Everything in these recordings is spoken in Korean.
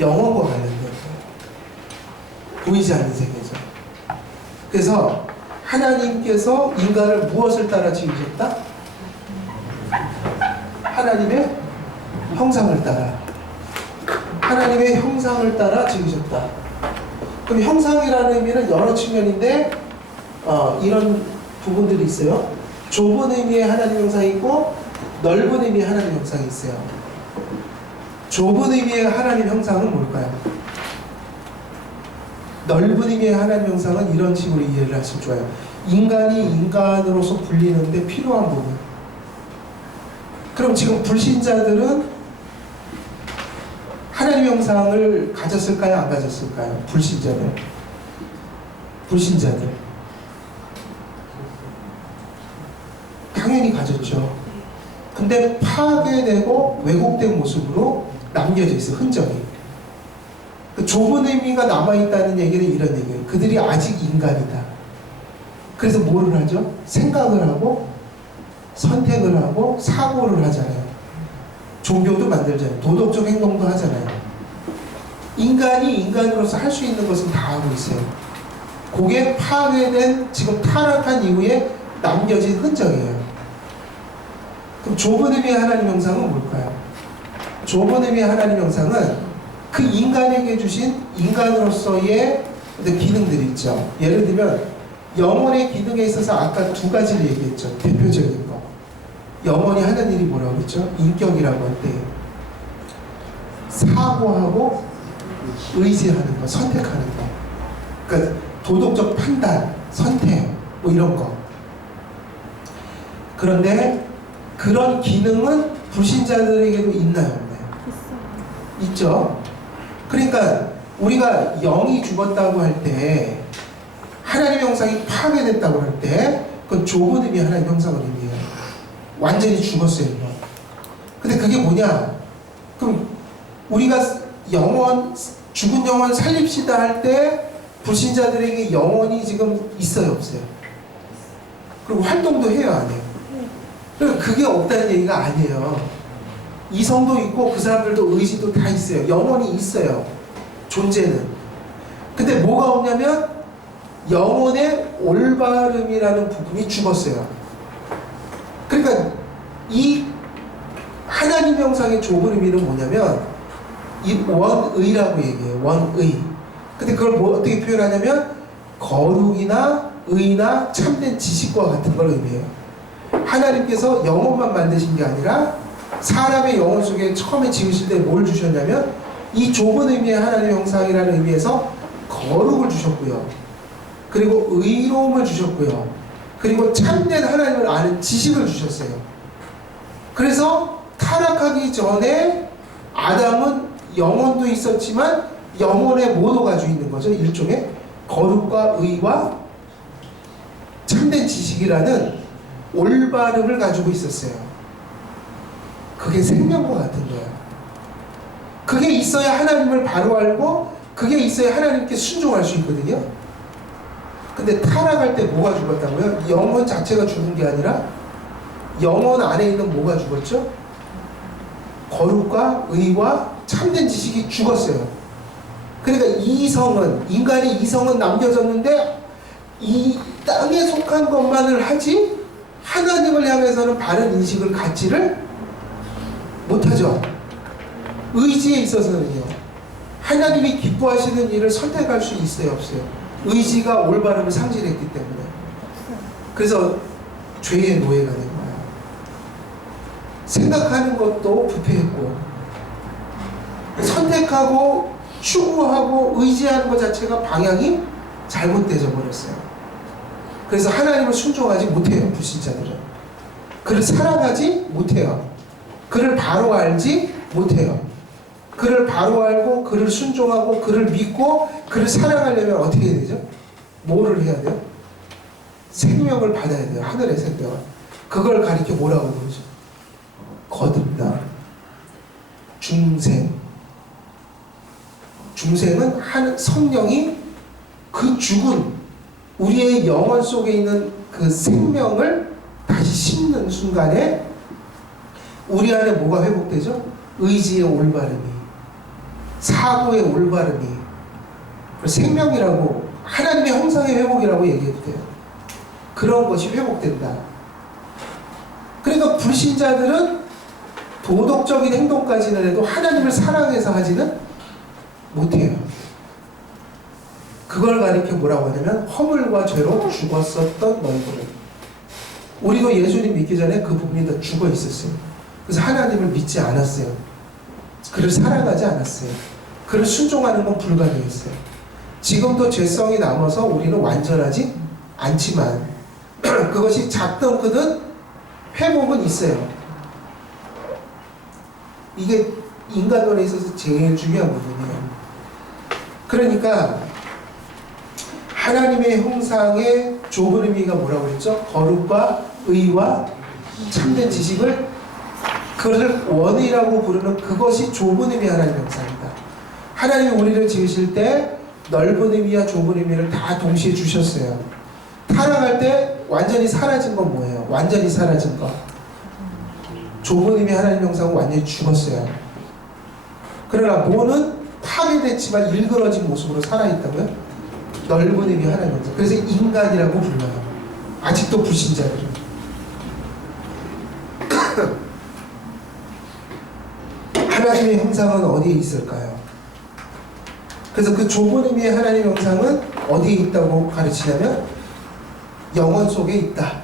영혼과 관련된 거예요. 보이지 않는 세계죠. 그래서 하나님께서 인간을 무엇을 따라 지으셨다? 하나님의 형상을 따라. 하나님의 형상을 따라 지으셨다. 그럼 형상이라는 의미는 여러 측면인데 이런 부분들이 있어요. 좁은 의미의 하나님 형상이 있고 넓은 의미의 하나님 형상이 있어요. 좁은 의미의 하나님 형상은 뭘까요? 넓은 의미의 하나님 형상은 이런 식으로 이해를 하시면 좋아요. 인간이 인간으로서 불리는데 필요한 부분. 그럼 지금 불신자들은 하나님 형상을 가졌을까요? 안 가졌을까요? 불신자들 당연히 가졌죠. 근데 파괴되고 왜곡된 모습으로 남겨져 있어, 흔적이. 그 좁은 의미가 남아있다는 얘기는 이런 얘기예요. 그들이 아직 인간이다. 그래서 뭐를 하죠? 생각을 하고 선택을 하고 사고를 하잖아요. 종교도 만들잖아요. 도덕적 행동도 하잖아요. 인간이 인간으로서 할 수 있는 것은 다 하고 있어요. 그게 파괴된, 지금 타락한 이후에 남겨진 흔적이에요. 그럼 좁은 의미의 하나님 형상은 뭘까요? 좁은 의미의 하나님 형상은 그 인간에게 주신 인간으로서의 기능들이 있죠. 예를 들면 영혼의 기능에 있어서 아까 두 가지를 얘기했죠. 대표적인 거. 영혼이 하는 일이 뭐라고 그랬죠? 인격이라고 할 때 사고하고 의지하는 거, 선택하는 거. 그러니까 도덕적 판단, 선택 뭐 이런 거. 그런데 그런 기능은 불신자들에게도 있나요? 없나요? 있죠. 그러니까 우리가 영이 죽었다고 할 때, 하나님의 형상이 파괴됐다고 할 때, 그건 좁은 의미의 하나님의 형상을 의미해요. 완전히 죽었어요. 근데 그게 뭐냐? 그럼 우리가 죽은 영혼 살립시다 할 때 불신자들에게 영혼이 지금 있어요, 없어요? 그리고 활동도 해요, 안 해요? 그러니까 그게 없다는 얘기가 아니에요. 이성도 있고 그 사람들도 의지도 다 있어요. 영혼이 있어요. 존재는. 근데 뭐가 없냐면 영혼의 올바름이라는 부분이 죽었어요. 그러니까 이 하나님 형상의 좁은 의미는 뭐냐면 이 원의라고 얘기해요. 원의. 근데 그걸 어떻게 표현하냐면 거룩이나 의나 참된 지식과 같은 걸 의미해요. 하나님께서 영혼만 만드신 게 아니라 사람의 영혼 속에 처음에 지으실 때 뭘 주셨냐면 이 좁은 의미의 하나님의 형상이라는 의미에서 거룩을 주셨고요. 그리고 의로움을 주셨고요. 그리고 참된 하나님을 아는 지식을 주셨어요. 그래서 타락하기 전에 아담은 영혼도 있었지만 영혼의 모두 가지고 있는 거죠. 일종의 거룩과 의와 참된 지식이라는 올바름을 가지고 있었어요. 그게 생명과 같은 거예요. 그게 있어야 하나님을 바로 알고 그게 있어야 하나님께 순종할 수 있거든요. 근데 타락할 때 뭐가 죽었다고요? 영혼 자체가 죽은 게 아니라 영혼 안에 있는 뭐가 죽었죠? 거룩과 의와 참된 지식이 죽었어요. 그러니까 이성은, 인간의 이성은 남겨졌는데 이 땅에 속한 것만을 하지 하나님을 향해서는 바른 인식을 갖지를 못하죠. 의지에 있어서는요. 하나님이 기뻐하시는 일을 선택할 수 있어요, 없어요? 의지가 올바름을 상실했기 때문에. 그래서 죄의 노예가 된 거예요. 생각하는 것도 부패했고 선택하고 추구하고 의지하는 것 자체가 방향이 잘못되어 버렸어요. 그래서 하나님을 순종하지 못해요. 불신자들은. 그를 사랑하지 못해요. 그를 바로 알지 못해요. 그를 바로 알고 그를 순종하고 그를 믿고 그를 사랑하려면 어떻게 해야 되죠? 뭐를 해야 돼요? 생명을 받아야 돼요. 하늘의 생명을. 그걸 가리켜 뭐라고 그러죠? 거듭남, 중생. 중생은 성령이 그 죽은 우리의 영혼 속에 있는 그 생명을 다시 심는 순간에 우리 안에 뭐가 회복되죠? 의지의 올바름이. 사고의 올바름이, 생명이라고, 하나님의 형상의 회복이라고 얘기해도 돼요. 그런 것이 회복된다. 그러니까 불신자들은 도덕적인 행동까지는 해도 하나님을 사랑해서 하지는 못해요. 그걸 가리켜 뭐라고 하냐면 허물과 죄로 죽었었던 너희들은. 우리도 예수님 믿기 전에 그 부분이 다 죽어 있었어요. 그래서 하나님을 믿지 않았어요. 그를 사랑하지 않았어요. 그를 순종하는 건 불가능했어요. 지금도 죄성이 남아서 우리는 완전하지 않지만 그것이 작든 크든 회복은 있어요. 이게 인간론에 있어서 제일 중요한 부분이에요. 그러니까 하나님의 형상의 좁은 의미가 뭐라고 했죠? 거룩과 의와 참된 지식을, 그것을 원이라고 부르는 그것이 좁은 의미 하나님의 형상이다. 하나님이 우리를 지으실 때 넓은 의미와 좁은 의미를 다 동시에 주셨어요. 타락할 때 완전히 사라진 건 뭐예요? 완전히 사라진 거. 좁은 의미 하나님의 형상은 완전히 죽었어요. 그러나 노는 파괴됐지만 일그러진 모습으로 살아있다고요? 넓은 의미 하나님의 형상. 그래서 인간이라고 불러요. 아직도 불신자들은. 하나님의 형상은 어디에 있을까요? 그래서 그 좁은 의미의 하나님의 형상은 어디에 있다고 가르치냐면 영혼 속에 있다.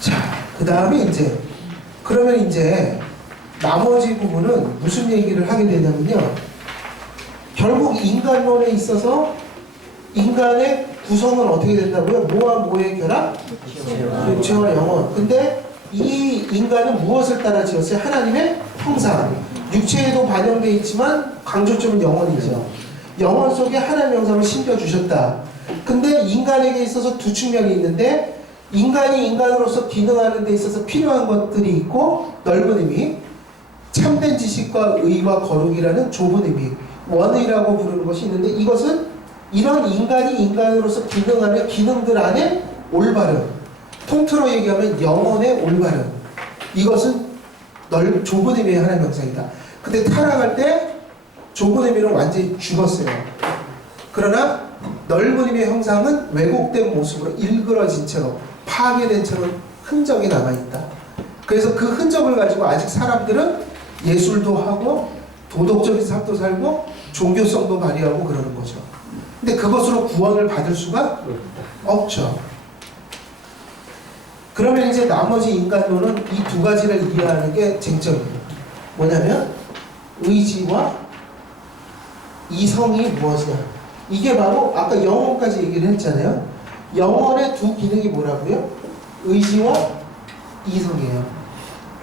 자, 그 다음에 이제 그러면 이제 나머지 부분은 무슨 얘기를 하게 되냐면요, 결국 인간론에 있어서 인간의 구성은 어떻게 된다고요? 뭐와 뭐의 결합? 육체와 영혼. 근데 이 인간은 무엇을 따라 지었어요? 하나님의 형상. 육체에도 반영되어 있지만 강조점은 영혼이죠. 영혼 속에 하나님의 형상을 심겨주셨다. 근데 인간에게 있어서 두 측면이 있는데, 인간이 인간으로서 기능하는 데 있어서 필요한 것들이 있고, 넓은 의미, 참된 지식과 의와 거룩이라는 좁은 의미, 원의라고 부르는 것이 있는데, 이것은 이런 인간이 인간으로서 기능하는 기능들 안에 올바름, 통틀어 얘기하면 영혼의 올바름, 이것은 좁은 의미의 하나님의 형상이다. 근데 타락할 때 좁은 의미는 완전히 죽었어요. 그러나 넓은 의미의 형상은 왜곡된 모습으로 일그러진 채로, 파괴된 채로 흔적이 남아있다. 그래서 그 흔적을 가지고 아직 사람들은 예술도 하고 도덕적인 삶도 살고 종교성도 발휘하고 그러는 거죠. 근데 그것으로 구원을 받을 수가 없죠. 그러면 이제 나머지 인간론은 이 두 가지를 이해하는 게 쟁점이에요. 뭐냐면 의지와 이성이 무엇이냐. 이게 바로 아까 영혼까지 얘기를 했잖아요. 영혼의 두 기능이 뭐라고요? 의지와 이성이에요.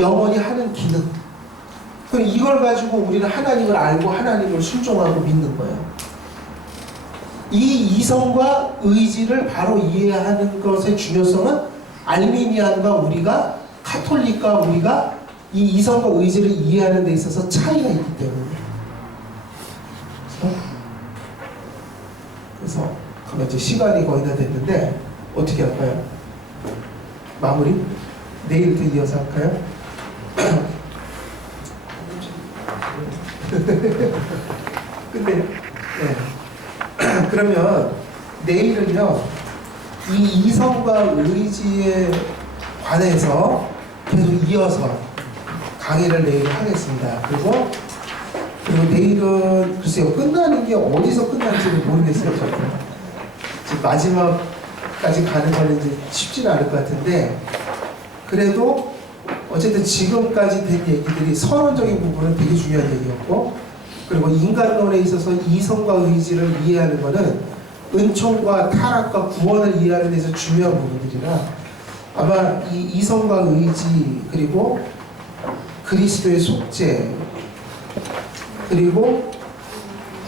영혼이 하는 기능. 그럼 이걸 가지고 우리는 하나님을 알고 하나님을 순종하고 믿는 거예요. 이 이성과 의지를 바로 이해하는 것의 중요성은 알미니안과 우리가, 카톨릭과 우리가 이 이성과 의지를 이해하는 데 있어서 차이가 있기 때문에. 그래서 이제 시간이 거의 다 됐는데 어떻게 할까요? 마무리? 내일부터 이어서 할까요? 근데 네. 그러면 내일은요, 이 이성과 의지에 관해서 계속 이어서 강의를 내일 하겠습니다. 그리고 내일은 글쎄요, 끝나는 게 어디서 끝날지는 모르겠어요. 저도 지금 마지막까지 가는 거는 이제 쉽지는 않을 것 같은데, 그래도 어쨌든 지금까지 된 얘기들이 서론적인 부분은 되게 중요한 얘기였고, 그리고 인간론에 있어서 이성과 의지를 이해하는 것은 은총과 타락과 구원을 이해하는 데서 중요한 부분들이라, 아마 이 이성과 의지, 그리고 그리스도의 속죄, 그리고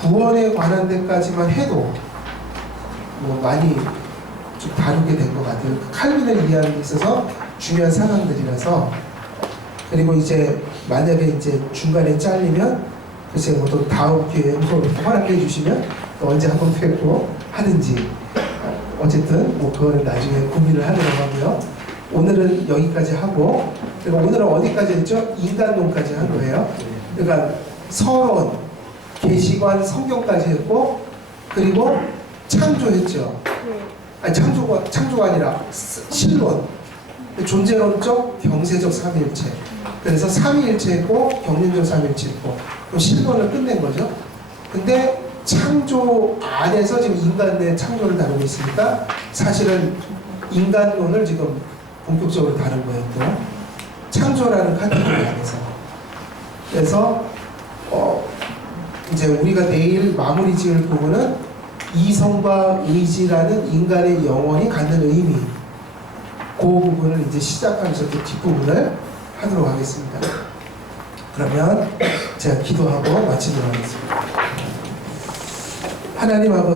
구원에 관한 데까지만 해도 뭐 많이 좀 다루게 된 것 같아요. 칼빈을 이해하는 데 있어서 중요한 상황들이라서. 그리고 이제 만약에 이제 중간에 잘리면 글쎄 뭐 또 다음 기회에 뭐 허락해 주시면 또 언제 한번 뵙고 하든지, 어쨌든 뭐 그거는 나중에 고민을 하도록 하고요. 오늘은 여기까지 하고 그러니까 오늘은 어디까지 했죠? 인간론까지 한 거예요. 그러니까 서론, 계시관, 성경까지 했고, 그리고 창조했죠. 아니 창조가 아니라 신론, 존재론적, 경세적 삼위일체. 그래서 삼위일체 했고 경륜적 삼위일체 했고 그럼 신론을 끝낸 거죠. 근데 창조 안에서 지금 인간의 창조를 다루고 있으니까 사실은 인간론을 지금 본격적으로 다룬 거예요. 또 창조라는 카테고리 안에서. 그래서 이제 우리가 내일 마무리 지을 부분은 이성과 의지라는 인간의 영혼이 갖는 의미, 그 부분을 이제 시작하면서 또 뒷부분을 하도록 하겠습니다. 그러면 제가 기도하고 마치도록 하겠습니다. 하나님 아버지,